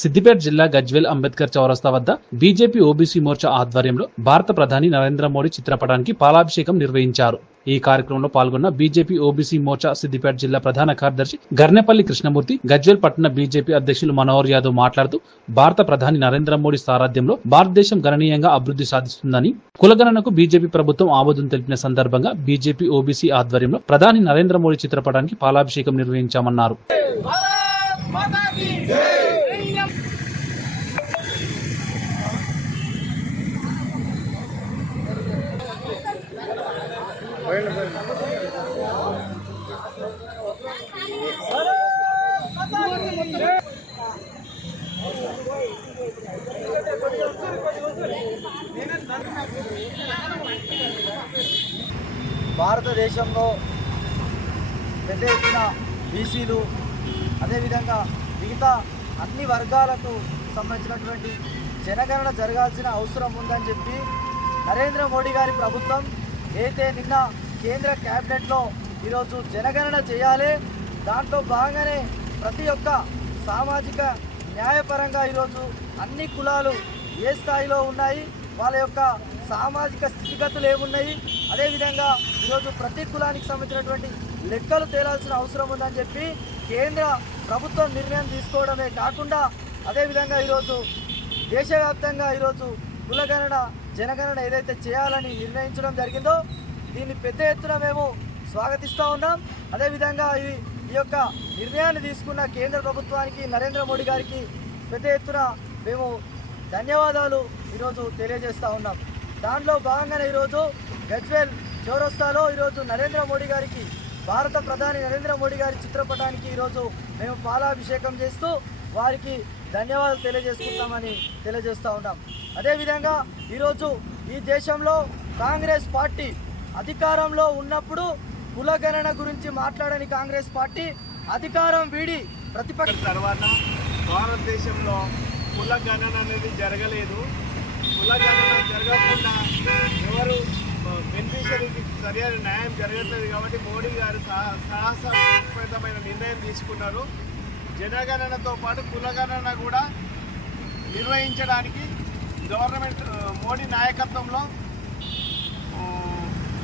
సిద్దిపేట జిల్లా గజ్వేల్ అంబేద్కర్ చౌరస్తా వద్ద బీజేపీ ఓబీసీ మోర్చా ఆధ్వర్యంలో భారత ప్రధాని నరేంద్ర మోడీ చిత్రపటానికి పాలాభిషేకం నిర్వహించారు. ఈ కార్యక్రమంలో పాల్గొన్న బీజేపీ ఓబీసీ మోర్చా సిద్దిపేట జిల్లా ప్రధాన కార్యదర్శి గర్నెపల్లి కృష్ణమూర్తి గజ్వేల్ పట్టణ బీజేపీ అధ్యక్షులు మనోహర్ యాదవ్ మాట్లాడుతూ భారత ప్రధాని నరేంద్ర మోడీ సారథ్యంలో భారతదేశం గణనీయంగా అభివృద్ధి సాధిస్తుందని కులగణనకు బీజేపీ ప్రభుత్వం ఆమోదం తెలిపిన సందర్భంగా బీజేపీ ఓబీసీ ఆధ్వర్యంలో ప్రధాని నరేంద్ర మోడీ చిత్రపటానికి పాలాభిషేకం నిర్వహించామన్నారు. భారతదేశంలో పెద్ద ఎత్తున బీసీలు అదేవిధంగా మిగతా అన్ని వర్గాలకు సంబంధించినటువంటి జనగణన జరగాల్సిన అవసరం ఉందని చెప్పి నరేంద్ర మోడీ గారి ప్రభుత్వం అయితే నిన్న కేంద్ర క్యాబినెట్లో ఈరోజు జనగణన చేయాలి. దాంట్లో భాగంగానే ప్రతి ఒక్క సామాజిక న్యాయపరంగా ఈరోజు అన్ని కులాలు ఏ స్థాయిలో ఉన్నాయి వాళ్ళ యొక్క సామాజిక స్థితిగతులు ఏమున్నాయి అదేవిధంగా ఈరోజు ప్రతి కులానికి సంబంధించినటువంటి లెక్కలు తేలాల్సిన అవసరం ఉందని చెప్పి కేంద్ర ప్రభుత్వం నిర్ణయం తీసుకోవడమే కాకుండా అదేవిధంగా ఈరోజు దేశవ్యాప్తంగా ఈరోజు కులగణన జనగణన ఏదైతే చేయాలని నిర్ణయించడం జరిగిందో దీన్ని పెద్ద ఎత్తున మేము స్వాగతిస్తూ ఉన్నాం. అదేవిధంగా ఈ ఈ యొక్క నిర్ణయాన్ని తీసుకున్న కేంద్ర ప్రభుత్వానికి నరేంద్ర మోడీ గారికి పెద్ద ఎత్తున మేము ధన్యవాదాలు ఈరోజు తెలియజేస్తూ ఉన్నాం. దాంట్లో భాగంగానే ఈరోజు గజ్వేల్ చౌరస్తాలో ఈరోజు నరేంద్ర మోడీ గారికి భారత ప్రధాని నరేంద్ర మోడీ గారి చిత్రపటానికి ఈరోజు మేము పాలాభిషేకం చేస్తూ వారికి ధన్యవాదాలు తెలియజేసుకుంటామని తెలియజేస్తూ ఉన్నాం. అదేవిధంగా ఈరోజు ఈ దేశంలో కాంగ్రెస్ పార్టీ అధికారంలో ఉన్నప్పుడు కులగణన గురించి మాట్లాడని కాంగ్రెస్ పార్టీ అధికారం వీడి ప్రతిపక్ష తర్వాత భారతదేశంలో కులగణన అనేది జరగలేదు. కులగణన జరగకుండా ఎవరు బెనిఫిషరీకి సరైన న్యాయం జరగట్లేదు కాబట్టి మోడీ గారు సాహసమైన నిర్ణయం తీసుకున్నారు. జనగణనతో పాటు కులగణన కూడా నిర్వహించడానికి గవర్నమెంట్ మోడీ నాయకత్వంలో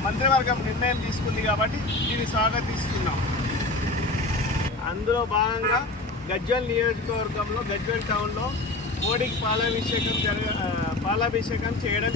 మంత్రివర్గం నిర్ణయం తీసుకుంది కాబట్టి దీన్ని స్వాగతిస్తున్నాం. అందులో భాగంగా గజ్వల్ నియోజకవర్గంలో గజ్వల్ టౌన్లో మోడీకి పాలాభిషేకం జరగ పాలాభిషేకం చేయడం